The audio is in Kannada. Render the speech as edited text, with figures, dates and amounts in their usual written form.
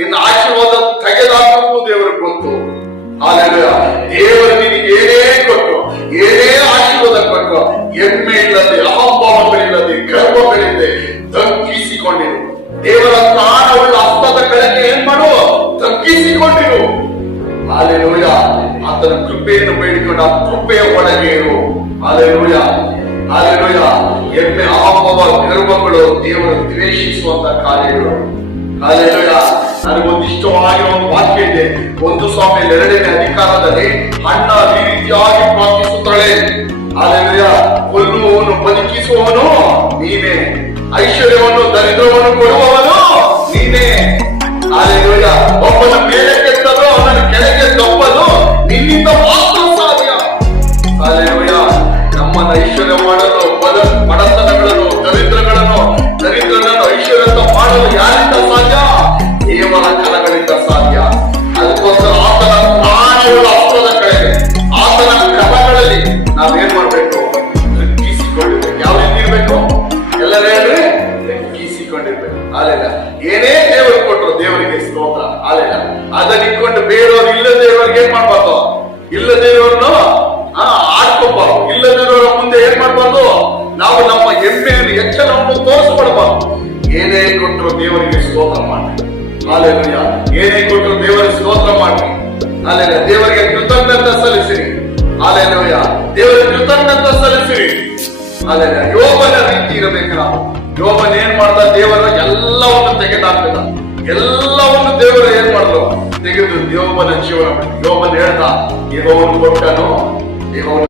ನಿನ್ನ ಆಶೀರ್ವಾದ ತೆಗೆದಾಕಕ್ಕೂ ದೇವರಿಗೆ ಗೊತ್ತು. ಹಾಲೆಲೂಯಾ. ದೇವರು ನಿನಗೆ ಏನೇ ಕೊಟ್ಟು, ಏನೇ ಆಶೀರ್ವಾದ ಕೊಟ್ಟು, ಹೆಮ್ಮೆ ಇಲ್ಲದೆ, ಅಹಂಭಾವಗಳಿಲ್ಲದೆ, ಗರ್ವಗಳಿಲ್ಲದೆ ತಗ್ಗಿಸಿಕೊಂಡಿರು. ದೇವರ ಪ್ರಾಣವುಳ್ಳ ಹಸ್ತದ ಕೆಳಗೆ ಏನ್ ಮಾಡು, ತಗ್ಗಿಸಿಕೊಂಡಿರು. ಹಾಲೆಲೂಯಾ. ಆತನ ಕೃಪೆಯನ್ನು ಬೇಡಿಕೊಂಡು ಆ ಕೃಪೆಯ ಒಳಗೆ ಇರು. Hallelujah, hallelujah. ಹೆಮ್ಮೆ, ಅಹಂಭಾವ, ಗರ್ವಗಳು ದೇವರು ದ್ವೇಷಿಸುವಂತ ಕಾರ್ಯಗಳು. ಹಾಲೆಲೂಯಾ. ನನಗೊಂದು ಇಷ್ಟವಾಗಿರೋ ಒಂದು ವಾಕ್ಯ ಇದೆ. 1 ಸಾಮುವೇಲ 2ನೇ ಅಧಿಕಾರದಲ್ಲಿ ಹಣ್ಣ ಈ ರೀತಿಯಾಗಿ ಪ್ರಾರ್ಥಿಸುತ್ತಾಳೆ. ಹಾಲೆಲೂಯಾ. ಕೊಲ್ಲುವವನು ಬದುಕಿಸುವವನು ನೀನೇ, ಐಶ್ವರ್ಯವನ್ನು ದರಿದ್ರವನ್ನು ಕೊಡುವವನು ನೀನೇ. ಹಾಲೆಲೂಯಾ. ಒಬ್ಬನ ಮೇಲೆ ಕೆಟ್ಟದು ಅವನ ಕೆಳಗೆ ತಪ್ಪದು ನಿನ್ನಿಂದ ಮಾತ್ರ ಸಾಧ್ಯ. ಹಾಲೆಲೂಯಾ. ನಮ್ಮನ್ನ ಐಶ್ವರ್ಯ ಮಾಡಲು, ಬಡತನಗಳನ್ನು, ದರಿದ್ರಗಳನ್ನು ಐಶ್ವರ್ಯ ಮಾಡಲು ಯಾರಿಂದ ಸಾಧ್ಯ? ದೇವರ ಕರಗಳಿಂದ ಸಾಧ್ಯ. ಅದಕ್ಕೋಸ್ಕರ ಆತನ ಪ್ರಾಣವುಳ್ಳ ಹಸ್ತದ ಕಡೆಗೆ, ಆತನ ಕರಗಳಲ್ಲಿ ನಾವೇನ್ ಮಾಡ್ಬೇಕು? ತಗ್ಗಿಸಿಕೊಂಡಿರ್ಬೇಕು. ಯಾವ ರೀತಿ ಇರ್ಬೇಕು? ಎಲ್ಲರೂ ಹೇಳ್ರಿ, ತಗ್ಗಿಸಿಕೊಂಡಿರ್ಬೇಕು. ಆಲೆಲ್ಲ ಏನೇ ದೇವರು ಕೊಟ್ಟರು ದೇವರಿಗೆ ಸ್ತೋತ್ರ. ಆಲೆಲ್ಲ ಅದನ್ನ ಇಟ್ಕೊಂಡು ಬೇರೆಯವ್ರು ಇಲ್ಲದೇವರಿಗೆ ಏನ್ ಮಾಡ್ಬಾರ್ದು? ಇಲ್ಲದೇವರನ್ನು ಆಡ್ಕೋಬಾರ್ದು. ಇಲ್ಲದೇವರ ಮುಂದೆ ಏನ್ ಮಾಡ್ಬಾರ್ದು? ನಾವು ನಮ್ಮ ಹೆಮ್ಮೆಯನ್ನು, ಎಚ್ಚರವನ್ನು ತೋರಿಸ್ಕೊಡ್ಬಾರ್ದು. ಏನೇ ಕೊಟ್ಟರು ದೇವರಿಗೆ ಸ್ತೋತ್ರ ಮಾಡಿ. ಹಾಲೆಲೂಯಾ. ಏನೇ ಕೊಟ್ಟರು ದೇವರಿಗೆ ಸ್ತೋತ್ರ ಮಾಡಿ. ಹಾಲೆಲೂಯಾ. ದೇವರಿಗೆ ಕೃತಜ್ಞತೆ ಸಲ್ಲಿಸಿರಿ. ಹಾಲೆಲೂಯಾ. ದೇವರಿಗೆ ಕೃತಜ್ಞತೆ ಸಲ್ಲಿಸಿರಿ. ಹಾಲೆಲೂಯಾ. ಯೋಬನ ರೀತಿ ಇರಬೇಕು ನಾವು. ಯೋಬನ ಏನ್ ಮಾಡ್ದ? ದೇವರ ಎಲ್ಲವನ್ನು ತೆಗೆದಾಕ್ತದ. ಎಲ್ಲವನ್ನು ದೇವರು ಏನ್ ಮಾಡಿದ್ರು? ತೆಗೆದು ಯೋಬನ ಜೀವನ. ಯೋಬನ ಹೇಳ್ದ, ಯೆಹೋವನು ಕೊಟ್ಟನು, ಯೆಹೋವನು